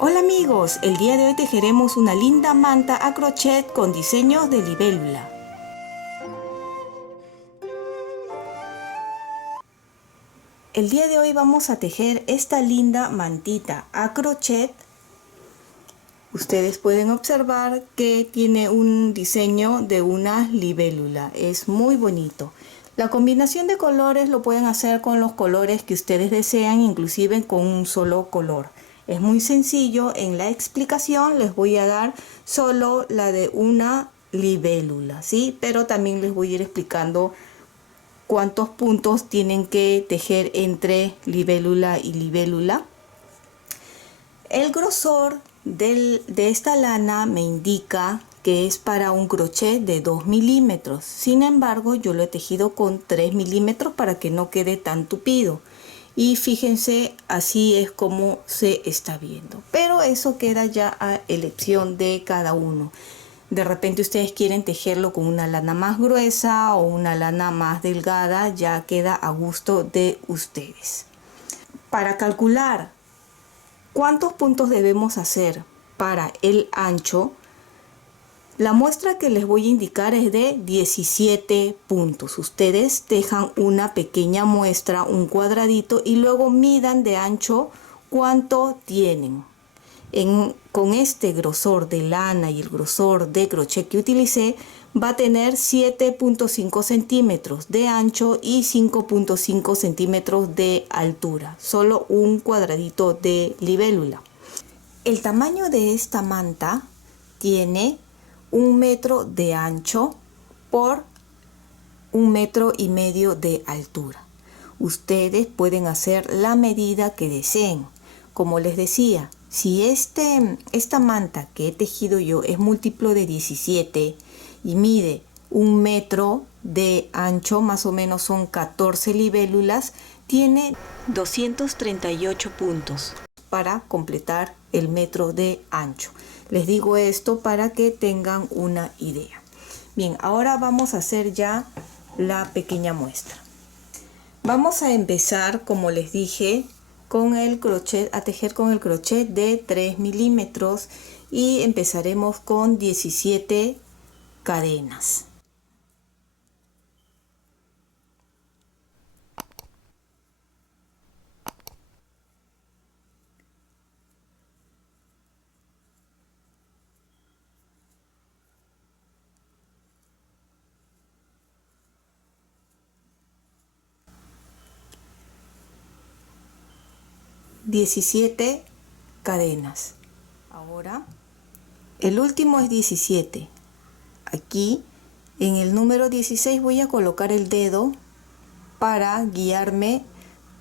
Hola amigos, el día de hoy tejeremos una linda manta a crochet con diseños de libélula. El día de hoy vamos a tejer esta linda mantita a crochet. Ustedes pueden observar que tiene un diseño de una libélula, es muy bonito. La combinación de colores lo pueden hacer con los colores que ustedes desean, inclusive con un solo color. Es muy sencillo, en la explicación les voy a dar solo la de una libélula, ¿sí? Pero también les voy a ir explicando cuántos puntos tienen que tejer entre libélula y libélula. El grosor de esta lana me indica que es para un crochet de 2 milímetros. Sin embargo, yo lo he tejido con 3 milímetros para que no quede tan tupido. Y fíjense, así es como se está viendo. Pero eso queda ya a elección de cada uno. De repente ustedes quieren tejerlo con una lana más gruesa o una lana más delgada, ya queda a gusto de ustedes. Para calcular ¿cuántos puntos debemos hacer para el ancho? La muestra que les voy a indicar es de 17 puntos. Ustedes dejan una pequeña muestra, un cuadradito, y luego midan de ancho cuánto tienen. Con este grosor de lana y el grosor de crochet que utilicé, va a tener 7.5 centímetros de ancho y 5.5 centímetros de altura. Solo un cuadradito de libélula. El tamaño de esta manta tiene 1 metro de ancho por 1,5 metros de altura. Ustedes pueden hacer la medida que deseen. Como les decía, si esta manta que he tejido yo es múltiplo de 17 y mide 1 metro de ancho, más o menos son 14 libélulas, tiene 238 puntos para completar el metro de ancho. Les digo esto para que tengan una idea. Bien, ahora vamos a hacer ya la pequeña muestra. Vamos a empezar, como les dije, con el crochet, a tejer con el crochet de 3 milímetros y empezaremos con 17 cadenas. ...17 cadenas. Ahora el último es 17. Aquí en el número 16 voy a colocar el dedo para guiarme,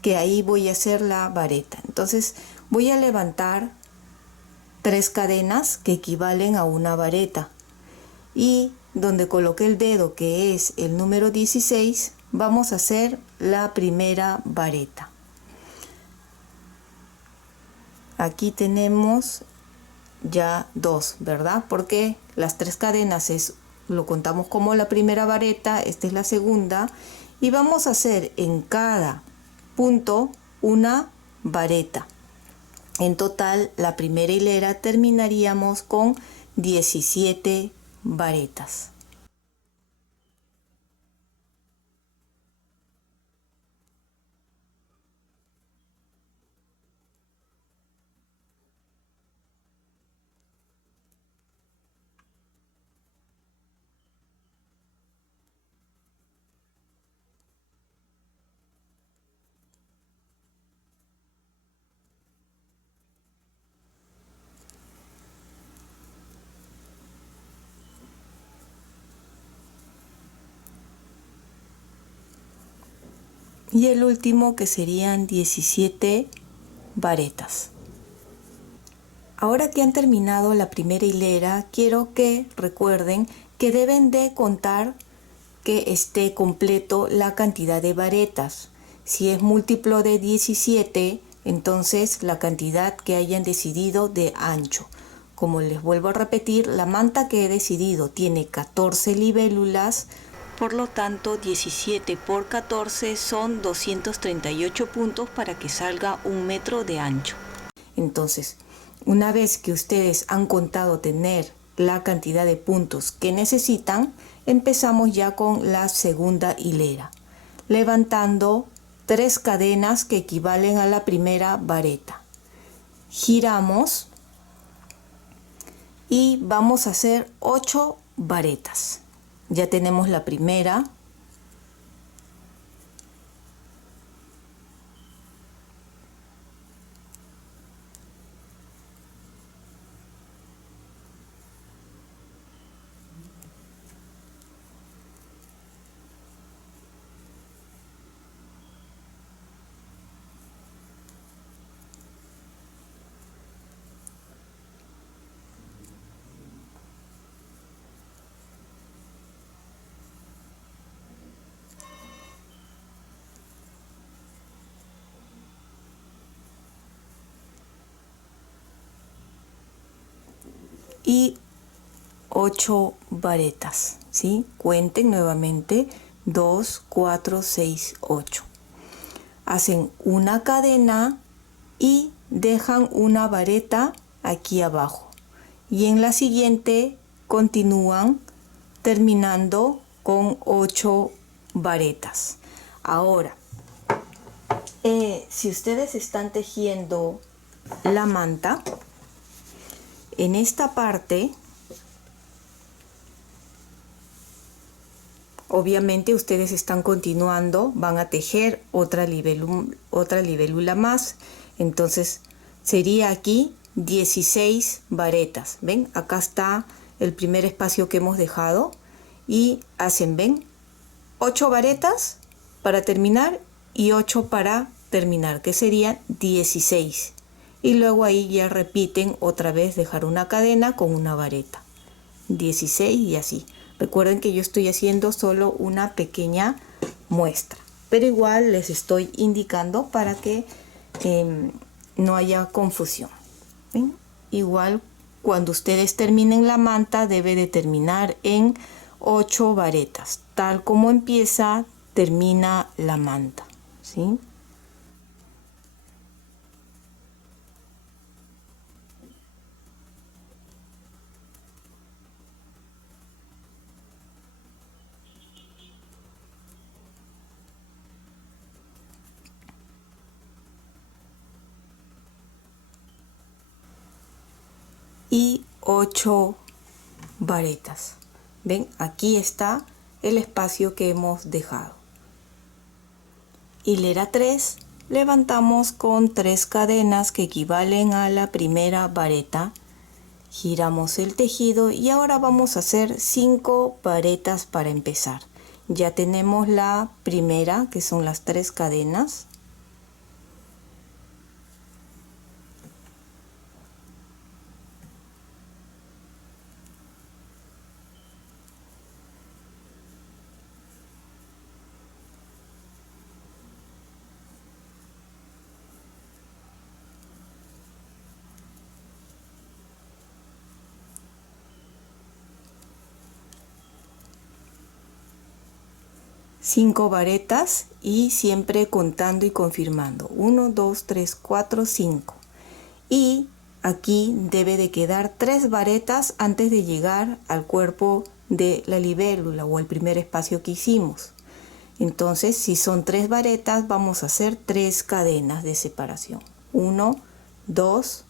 que ahí voy a hacer la vareta. Entonces voy a levantar 3 cadenas que equivalen a una vareta, y donde coloqué el dedo, que es el número 16, vamos a hacer la primera vareta. Aquí tenemos ya 2, ¿verdad? Porque las 3 cadenas lo contamos como la primera vareta, esta es la segunda, y vamos a hacer en cada punto una vareta. En total, la primera hilera terminaríamos con 17 varetas. Y el último, que serían 17 varetas. Ahora que han terminado la primera hilera, quiero que recuerden que deben de contar que esté completo la cantidad de varetas. Si es múltiplo de 17, entonces la cantidad que hayan decidido de ancho. Como les vuelvo a repetir, la manta que he decidido tiene 14 libélulas, por lo tanto 17 por 14 son 238 puntos para que salga 1 metro de ancho. Entonces, Una vez que ustedes han contado tener la cantidad de puntos que necesitan, empezamos ya con la segunda hilera, levantando 3 cadenas que equivalen a la primera vareta. Giramos y vamos a hacer 8 varetas. Ya tenemos la primera, y 8 varetas, ¿sí? Cuenten nuevamente 2, 4, 6, 8. Hacen una cadena y dejan una vareta aquí abajo. Y en la siguiente continúan terminando con 8 varetas. Ahora, si ustedes están tejiendo la manta, en esta parte, obviamente ustedes están continuando, van a tejer otra libélula más, entonces sería aquí 16 varetas. ¿Ven? Acá está el primer espacio que hemos dejado y hacen, ¿ven? 8 varetas para terminar y 8 para terminar, que serían 16. Y luego ahí ya repiten otra vez, dejar una cadena con una vareta. 16 y así. Recuerden que yo estoy haciendo solo una pequeña muestra, pero igual les estoy indicando para que no haya confusión. ¿Ven? Igual cuando ustedes terminen la manta debe de terminar en 8 varetas. Tal como empieza, termina la manta, ¿sí? Y 8 varetas. ¿Ven? Aquí está el espacio que hemos dejado. Hilera 3, levantamos con 3 cadenas que equivalen a la primera vareta. Giramos el tejido y ahora vamos a hacer 5 varetas para empezar. Ya tenemos la primera, que son las 3 cadenas. Cinco varetas y siempre contando y confirmando. 1, 2, 3, 4, 5. Y aquí debe de quedar 3 varetas antes de llegar al cuerpo de la libélula o el primer espacio que hicimos. Entonces, si son 3 varetas, vamos a hacer 3 cadenas de separación. 1, 2,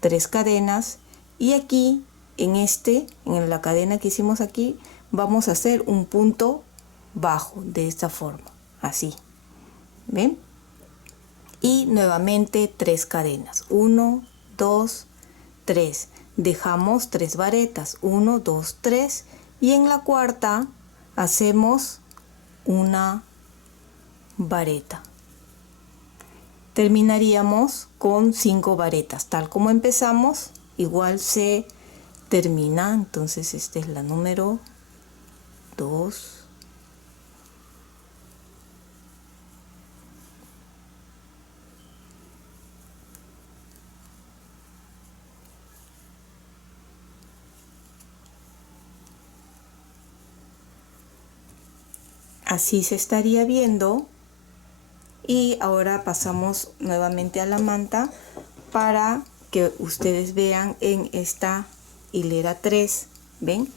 3 cadenas. Y aquí, en la cadena que hicimos aquí, vamos a hacer un punto bajo de esta forma, así. ¿Ven? Y nuevamente 3 cadenas. 1, 2, 3. Dejamos 3 varetas. 1, 2, 3. Y en la cuarta hacemos una vareta. Terminaríamos con 5 varetas. Tal como empezamos, igual se termina. Entonces esta es la número 2. Así se estaría viendo. Y ahora pasamos nuevamente a la manta para que ustedes vean en esta hilera 3, ¿ven?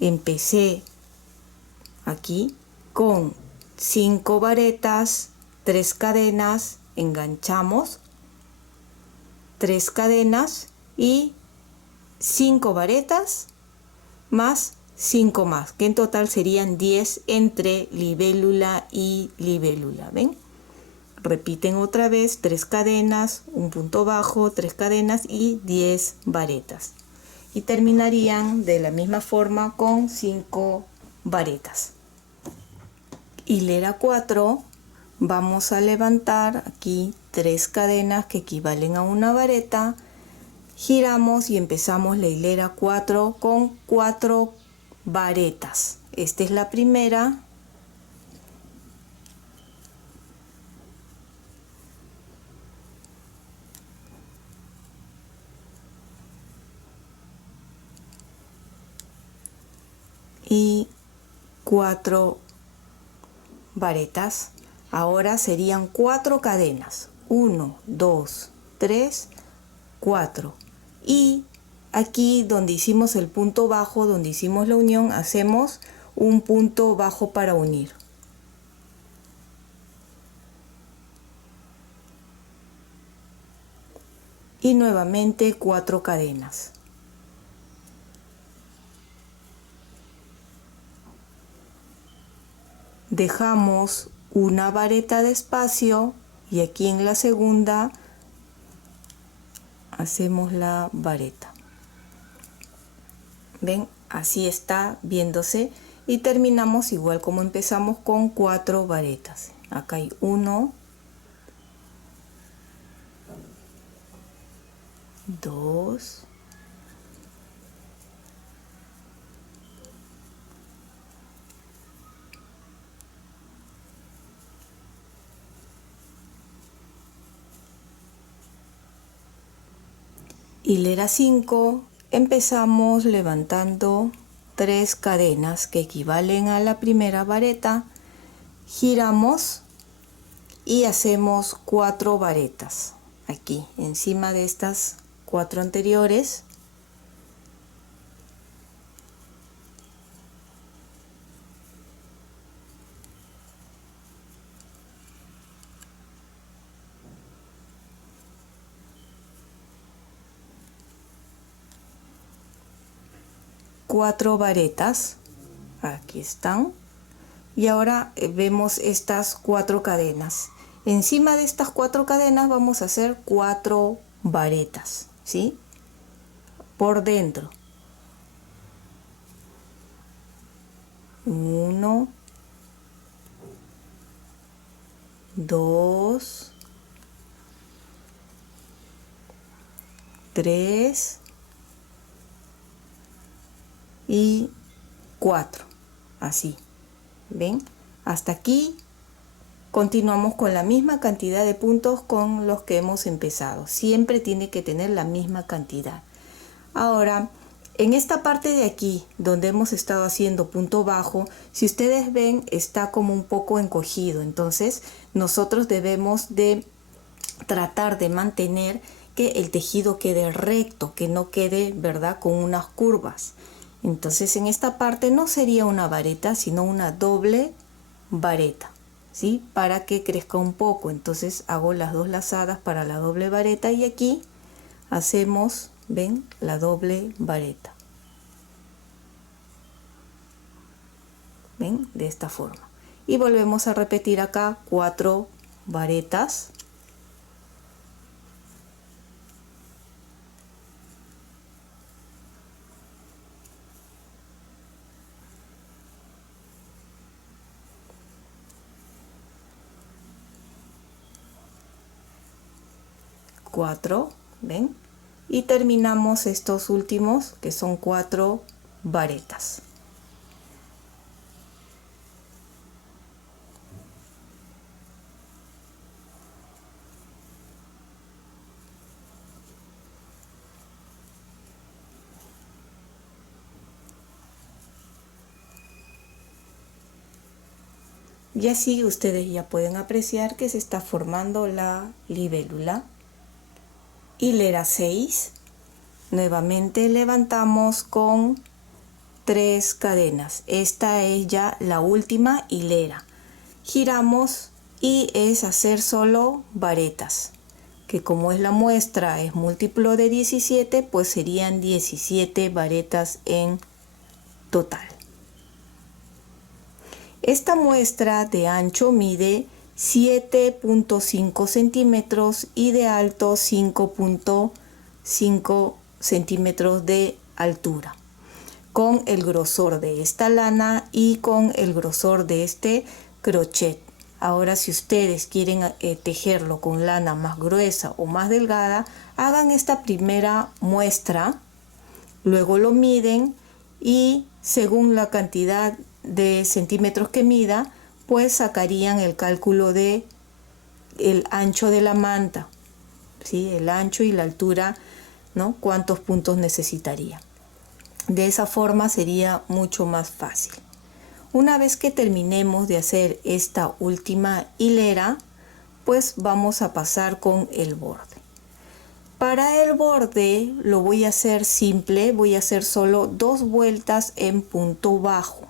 Empecé aquí con 5 varetas, 3 cadenas, enganchamos, 3 cadenas y 5 varetas más 5 más, que en total serían 10 entre libélula y libélula, ¿ven? Repiten otra vez 3 cadenas, un punto bajo, 3 cadenas y 10 varetas. Y terminarían de la misma forma con 5 varetas. Hilera 4, vamos a levantar aquí 3 cadenas que equivalen a una vareta. Giramos y empezamos la hilera 4 con 4 varetas. Esta es la primera. Y 4 varetas. Ahora serían 4 cadenas. 1, 2, 3, 4. Y aquí donde hicimos el punto bajo, donde hicimos la unión, hacemos un punto bajo para unir. Y nuevamente 4 cadenas. Dejamos una vareta de espacio y aquí en la segunda hacemos la vareta. ¿Ven? Así está viéndose y terminamos igual como empezamos con 4 varetas. Acá hay 1, 2, 5, empezamos levantando 3 cadenas que equivalen a la primera vareta, giramos y hacemos 4 varetas aquí encima de estas 4 anteriores. Cuatro varetas, aquí están, y ahora vemos estas 4 cadenas. Encima de estas 4 cadenas vamos a hacer 4 varetas, ¿sí? Por dentro. 1, 2, 3 y 4, así, ¿ven? Hasta aquí continuamos con la misma cantidad de puntos con los que hemos empezado. Siempre tiene que tener la misma cantidad. Ahora, en esta parte de aquí, donde hemos estado haciendo punto bajo, si ustedes ven, está como un poco encogido. Entonces, nosotros debemos de tratar de mantener que el tejido quede recto, que no quede, ¿verdad?, con unas curvas. Entonces, en esta parte no sería una vareta, sino una doble vareta, ¿sí? Para que crezca un poco. Entonces, hago las 2 lazadas para la doble vareta y aquí hacemos, ¿ven?, la doble vareta. ¿Ven? De esta forma. Y volvemos a repetir acá 4 varetas. Cuatro, ¿ven? Y terminamos estos últimos que son 4 varetas. Y así ustedes ya pueden apreciar que se está formando la libélula. hilera 6. Nuevamente levantamos con 3 cadenas. Esta es ya la última hilera. Giramos y es hacer solo varetas, que como es la muestra es múltiplo de 17, pues serían 17 varetas en total. Esta muestra de ancho mide 7.5 centímetros y de alto 5.5 centímetros de altura, con el grosor de esta lana y con el grosor de este crochet. Ahora, si ustedes quieren tejerlo con lana más gruesa o más delgada, hagan esta primera muestra, luego lo miden y según la cantidad de centímetros que mida, pues sacarían el cálculo de el ancho de la manta, ¿sí? El ancho y la altura, ¿no? Cuántos puntos necesitaría. De esa forma sería mucho más fácil. Una vez que terminemos de hacer esta última hilera, pues vamos a pasar con el borde. Para el borde lo voy a hacer simple, voy a hacer solo 2 vueltas en punto bajo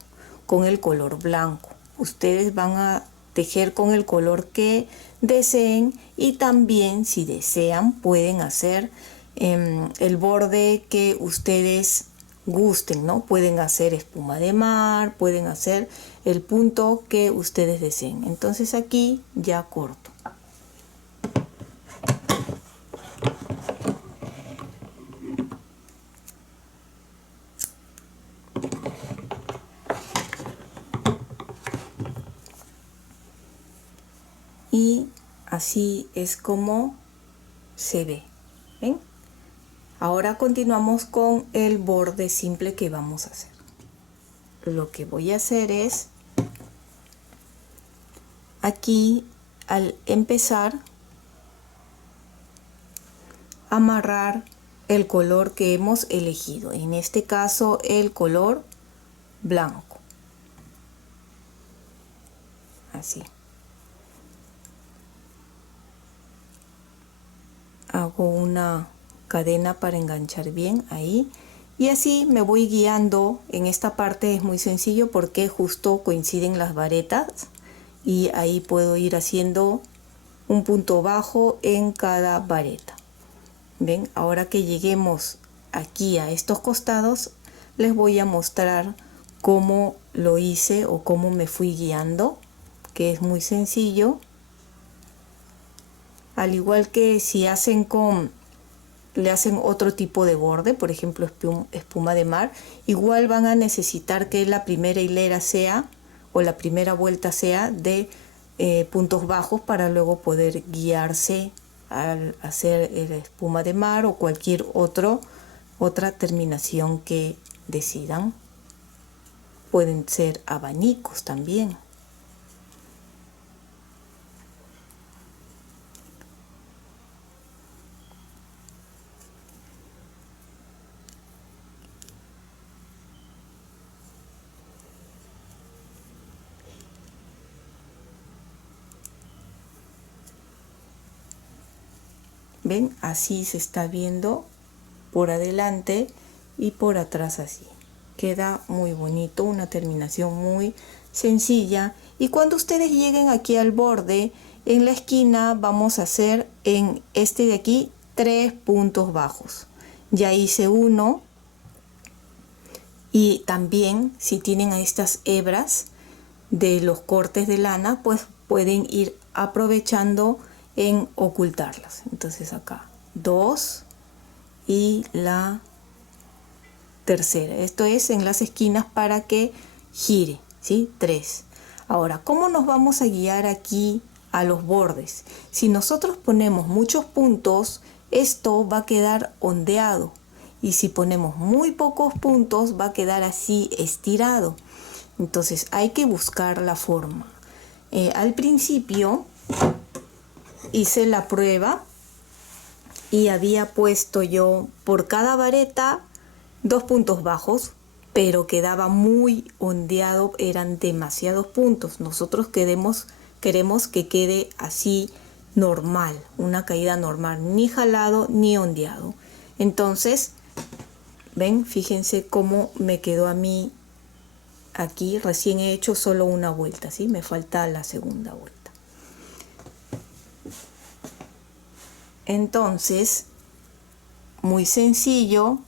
con el color blanco. Ustedes van a tejer con el color que deseen y también, si desean, pueden hacer el borde que ustedes gusten, ¿no? Pueden hacer espuma de mar, pueden hacer el punto que ustedes deseen. Entonces aquí ya corto. Y así es como se ve. ¿Ven? Ahora continuamos con el borde simple que vamos a hacer. Lo que voy a hacer es, aquí al empezar, amarrar el color que hemos elegido. En este caso el color blanco. Así. Hago una cadena para enganchar bien ahí y así me voy guiando. En esta parte es muy sencillo porque justo coinciden las varetas y ahí puedo ir haciendo un punto bajo en cada vareta. Ven, ahora que lleguemos aquí a estos costados les voy a mostrar cómo lo hice o cómo me fui guiando, que es muy sencillo. Al igual que si le hacen otro tipo de borde, por ejemplo espuma de mar, igual van a necesitar que la primera hilera sea o la primera vuelta sea de puntos bajos para luego poder guiarse al hacer la espuma de mar o cualquier otra terminación que decidan. Pueden ser abanicos también. ¿Ven? Así se está viendo por adelante y por atrás así. Queda muy bonito, una terminación muy sencilla. Y cuando ustedes lleguen aquí al borde, en la esquina vamos a hacer en este de aquí 3 puntos bajos. Ya hice uno. Y también si tienen estas hebras de los cortes de lana, pues pueden ir aprovechando en ocultarlas. Entonces acá 2 y la tercera. Esto es en las esquinas para que gire, ¿sí? 3. Ahora, ¿cómo nos vamos a guiar aquí a los bordes? Si nosotros ponemos muchos puntos, esto va a quedar ondeado. Y si ponemos muy pocos puntos, va a quedar así estirado. Entonces hay que buscar la forma. Al principio hice la prueba y había puesto yo por cada vareta 2 puntos bajos, pero quedaba muy ondeado, eran demasiados puntos. Nosotros queremos que quede así normal, una caída normal, ni jalado ni ondeado. Entonces, ven, fíjense cómo me quedó a mí aquí. Recién he hecho solo una vuelta, ¿sí? Me falta la segunda vuelta. Entonces, muy sencillo.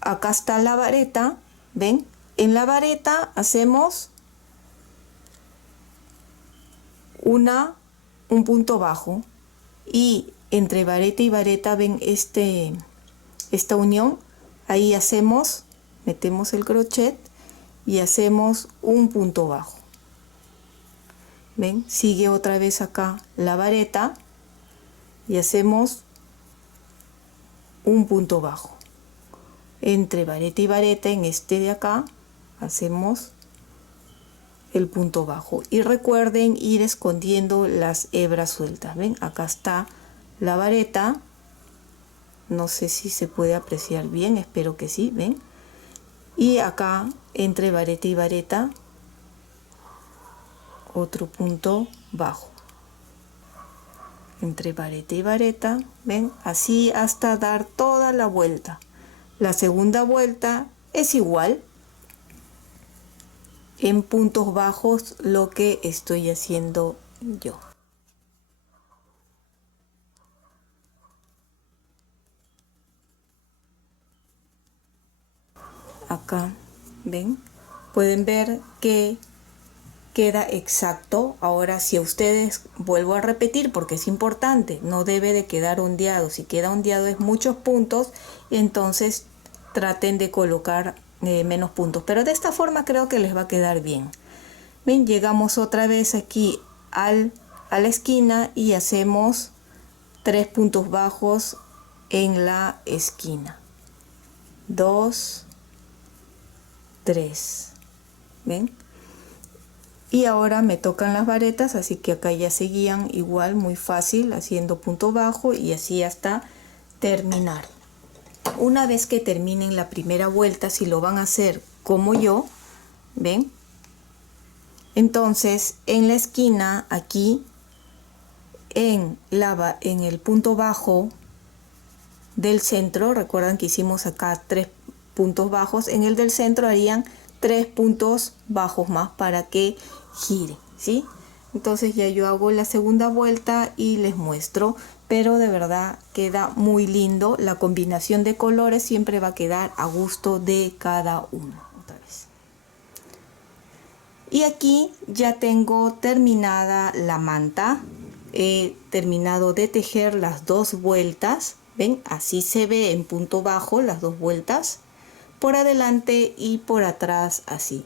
Acá está la vareta, ven. En la vareta hacemos un punto bajo, y entre vareta y vareta, ven esta unión. Ahí metemos el crochet y hacemos un punto bajo. Ven, sigue otra vez acá la vareta y hacemos un punto bajo. Entre vareta y vareta, en este de acá, hacemos el punto bajo. Y recuerden ir escondiendo las hebras sueltas. Ven, acá está la vareta. No sé si se puede apreciar bien, espero que sí, ven. Y acá, entre vareta y vareta, otro punto bajo. Entre vareta y vareta, ven, así hasta dar toda la vuelta. La segunda vuelta es igual, en puntos bajos, lo que estoy haciendo yo. Acá, ven, pueden ver que queda exacto. Ahora, si a ustedes, vuelvo a repetir porque es importante, no debe de quedar ondeado. Si queda ondeado es muchos puntos, entonces traten de colocar menos puntos, pero de esta forma creo que les va a quedar bien. Ven, llegamos otra vez aquí a la esquina y hacemos 3 puntos bajos en la esquina. 2, 3, ven. Y ahora me tocan las varetas, así que acá ya seguían igual, muy fácil, haciendo punto bajo y así hasta terminar. Una vez que terminen la primera vuelta, si lo van a hacer como yo, ven, entonces en la esquina, aquí en el punto bajo del centro, recuerdan que hicimos acá 3 puntos bajos, en el del centro harían 3 puntos bajos más para que gire, ¿sí? Entonces ya yo hago la segunda vuelta y les muestro, pero de verdad queda muy lindo. La combinación de colores siempre va a quedar a gusto de cada uno. Otra vez. Y aquí ya tengo terminada la manta. He terminado de tejer las 2 vueltas. ¿Ven? Así se ve en punto bajo las 2 vueltas. Por adelante y por atrás así.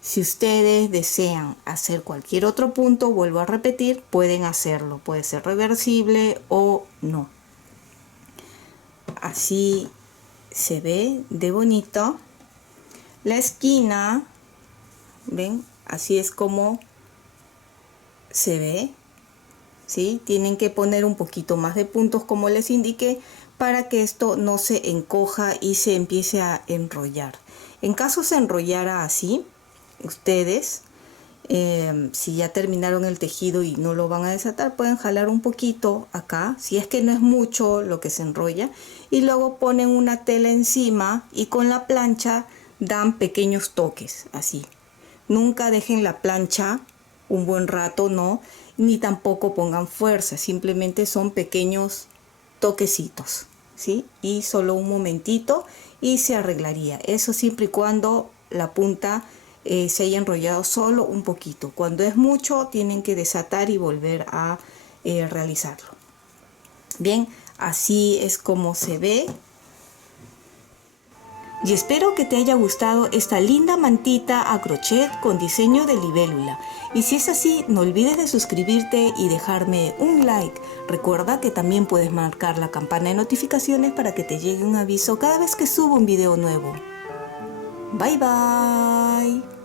Si ustedes desean hacer cualquier otro punto, vuelvo a repetir, pueden hacerlo. Puede ser reversible o no. Así se ve de bonito. La esquina, ven, así es como se ve. ¿Sí? Tienen que poner un poquito más de puntos como les indiqué para que esto no se encoja y se empiece a enrollar. En caso se enrollara así, ustedes, si ya terminaron el tejido y no lo van a desatar, pueden jalar un poquito acá, si es que no es mucho lo que se enrolla, y luego ponen una tela encima y con la plancha dan pequeños toques, así. Nunca dejen la plancha un buen rato, no, ni tampoco pongan fuerza, simplemente son pequeños toquecitos, ¿sí? Y solo un momentito y se arreglaría. Eso siempre y cuando la punta se haya enrollado solo un poquito. Cuando es mucho, tienen que desatar y volver a realizarlo. Bien, así es como se ve. Y espero que te haya gustado esta linda mantita a crochet con diseño de libélula. Y si es así, no olvides de suscribirte y dejarme un like. Recuerda que también puedes marcar la campana de notificaciones para que te llegue un aviso cada vez que subo un video nuevo. Bye bye.